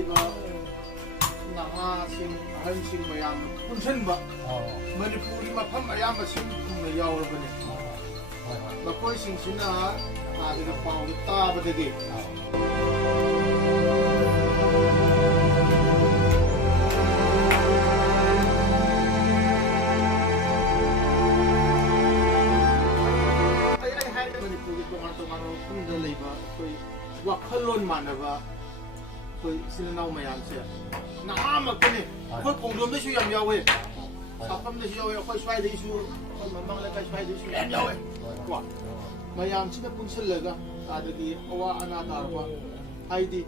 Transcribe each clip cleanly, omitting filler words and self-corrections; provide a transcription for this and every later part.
leiba nanga sing ahan sing mayam punchen ba Manipuri mafam ayam sing na yaw ba ni bakoi sing sina na pau ta ba de wakalon manaba koi sinau mayam se nama kene koi Khongjom da su yam yawe Sapam da su yawe koi swai da su mamang la kai swai da su yam yawe kwa mayam sina punsel laga adagi awa ana tarba haidi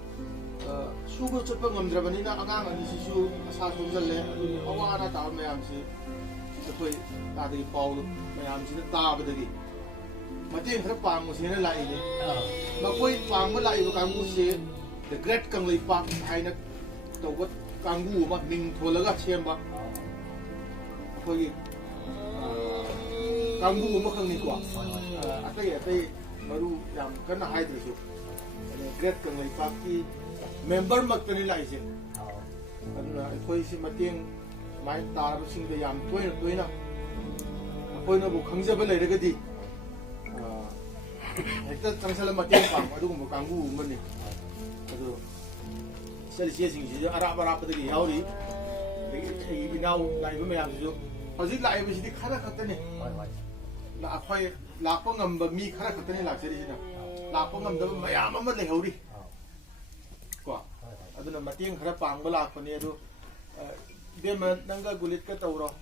sugo chotpa ngamdrabani na agang ani sisu asa somjalle awa ana tar mayam se koi adagi paul mayam sina tabadagi mateng khara pang se na lai ne makoi pang ma lai ba kanggu se the great Kangleipak haina tawat kanggu ma ning tholaga chemba koi kanggu ma khangni kwa atai maru yam kana haidrisu great Kangleipak ki member mak tani lai se aduna koi si mateng mai tarabasingda yam toina koi na bu khangjaba leiragadi hekta tangsala mateng pang adugumba kanggu umani adu salisia singsi arab dagi yauri inau laiba mayam ju hojik laiba sidi khara khatani la akhoi lakpa ngamba mi khara khatani laksari sina lakpa ngamda mayam ama lehauri ko aduna mateng khara pangba lakpani adu bema nanga Gullit ka tawro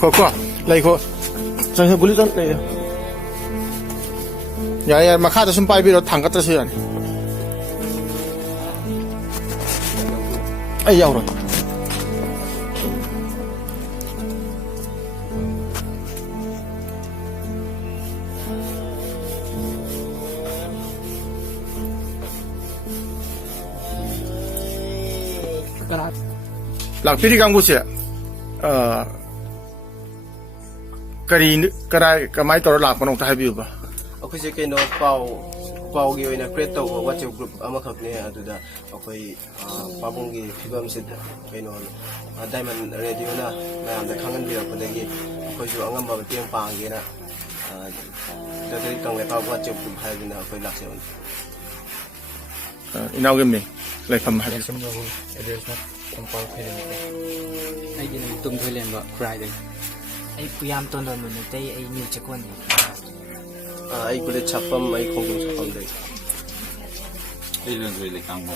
ko lai ko sang Gullit tan lai ya makha ta sum pai bi ro thang ka ta se ani ai yaw ro lakpiri kanggu se karai kamai tor lak panong ta habiu ba akhoi ke no pau gi oina create to WhatsApp group ama khakne aduda akhoi pabung gi phibam se ke no diamond radio na mayam da khangan bi ko dagi akhoi ju angam ba tiang pang gi na da dei Kangleipak WhatsApp group hai gi na akhoi lak se on inau gem ni lai pham ha address na kompal phelen ai gi na tum phelen ba Friday ai puyam ton don meetei ai new chekon ai Gullit Sapam ai Khongjom Sapam dei Ilan ko ilikang mo.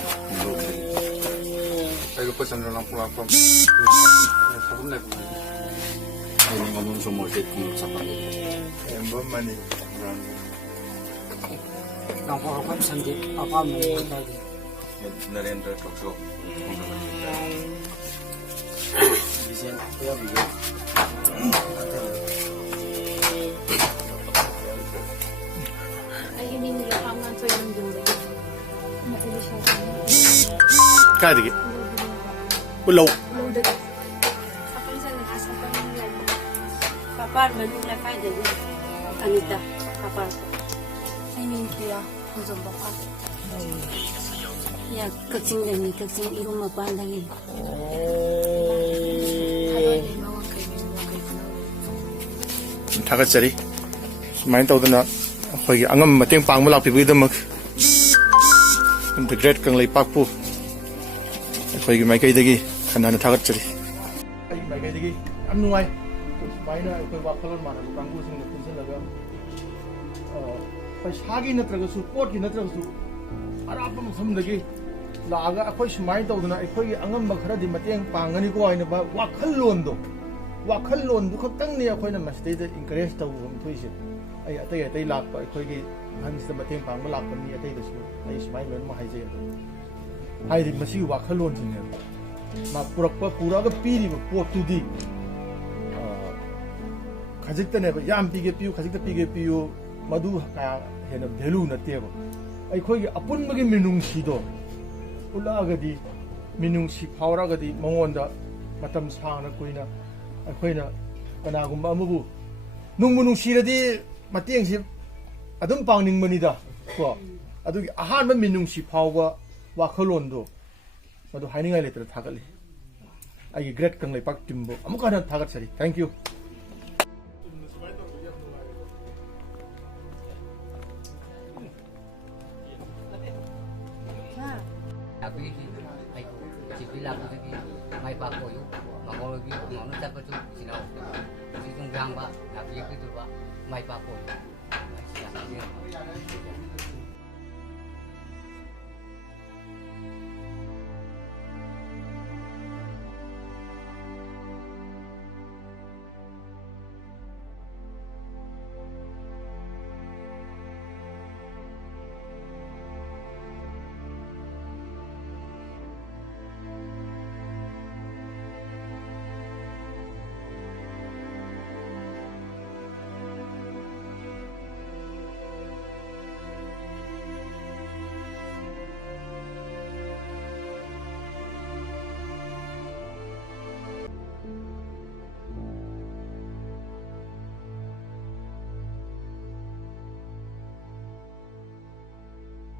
Ay Rupachandra Langpoklakpam Saikhom Devid. Ay ngomong semua Saikhom Surchand. mamini. Langpoklakpam Rupachandra meetei. Narendra Thokchom Bisen ya bigo. Ay hindi nila pangan so yung dulo. Naulo siya. Kaya Ulaw. Loaded. Kapag sa nakasa pa ng laibung. Kapar maling na kaya din. Anita. Kapar ko. Ay min kuya. Khongjom Mamang. Ya kaksingan ni kaksin irong mapandang. 타가짜리 많이 떠오르나 거기 안감 마땡 빵물 앞에 보이던 막 The Great Kangleipak 거기 마이카이되기 간단한 타가짜리 마이카이되기 암누아이 마이나 거기 와팔을 많아 방구승도 군슬라가 사기 너트라가수 꽃기 너트라가수 아라밤 섬되기 나가 아코이 많이 떠오르나 거기 안감 막 하라디 마땡 빵하니고 아이나 봐 와칼론도 와칼론도 ꯈꯛꯇꯪꯅꯤ ꯑꯩꯈꯣꯏꯅ ꯃꯁꯤꯗꯩꯗ encourage ꯇꯧꯕ ꯃꯊꯣꯏꯁꯦ ꯑꯩ ꯑꯇꯩ ꯂꯥꯛꯄ ꯑꯩꯈꯣꯏꯒꯤ ꯑꯍꯟꯁꯤꯗ ꯃꯇꯦꯡ ꯄꯥꯡꯕ ꯂꯥꯛꯄ ꯃꯤ ꯑꯇꯩꯗꯁꯨ ꯑꯩ ꯁꯨꯃꯥꯏꯅ ꯂꯣꯏꯅꯃꯛ ꯍꯥꯏꯖꯩ ꯑꯗꯣ ꯍꯥꯏꯗꯤ ꯃꯁꯤꯒꯤ ꯋꯥꯈꯜꯂꯣꯟꯁꯤꯅꯦꯕ ꯃꯥ ꯄꯨꯔꯛꯑꯒ ꯄꯤꯔꯤꯕ ꯄꯣꯠꯇꯨꯗꯤ ꯈꯖꯤꯛꯇꯅꯦꯕ ꯌꯥꯝ ꯄꯤꯒꯦ ꯄꯤꯌꯨ ꯈꯖꯤꯛꯇ ꯄꯤꯒꯦ ꯄꯤꯌꯨ ꯃꯗꯨ ꯀꯌꯥ ꯍꯦꯟꯅ ꯚꯦꯂꯨ ꯅꯠꯇꯦꯕ ꯑꯩꯈꯣꯏꯒꯤ ꯑꯄꯨꯟꯕꯒꯤ ꯃꯤꯅꯨꯡꯁꯤꯗꯣ ꯎꯠꯂꯛꯑꯒꯗꯤ ꯃꯤꯅꯨꯡꯁꯤ ꯐꯥꯎꯔꯒꯗꯤ ꯃꯉꯣꯟꯗ ꯃꯇꯝ ꯁꯥꯡꯅ ꯀꯨꯏꯅ ꯑꯩꯈꯣꯏꯅ ꯀꯅꯥꯒꯨꯝꯕ ꯑꯃꯕꯨ ꯅꯨꯡꯕꯨ ꯅꯨꯡꯁꯤꯔꯗꯤ ꯃꯇꯦꯡꯁꯤ ꯑꯗꯨꯝ ꯄꯥꯡꯅꯤꯡꯕꯅꯤꯗ ꯀꯣ ꯑꯗꯨꯒꯤ ꯑꯍꯥꯟꯕ ꯃꯤꯅꯨꯡꯁꯤ ꯐꯥꯎꯕ ꯋꯥꯈꯜꯂꯣꯟꯗꯣ ꯃꯗꯨ ꯍꯥꯏꯅꯤꯡꯉꯥꯏ ꯂꯩꯇꯅ ꯊꯥꯒꯠꯂꯤ ꯑꯩꯒꯤ ꯒ꯭ꯔꯦꯠ ꯀꯪꯂꯩꯄꯥꯛ ꯇꯤꯝꯕꯨ ꯑꯃꯨꯛ ꯍꯟꯅ ꯊꯥꯒꯠꯆꯔꯤ thank you May bako yun, makolog yun, kung ano dapat yun, sinawag yun. Kasi itong gangba, nabiyag ito ba, may bako yun. May siya.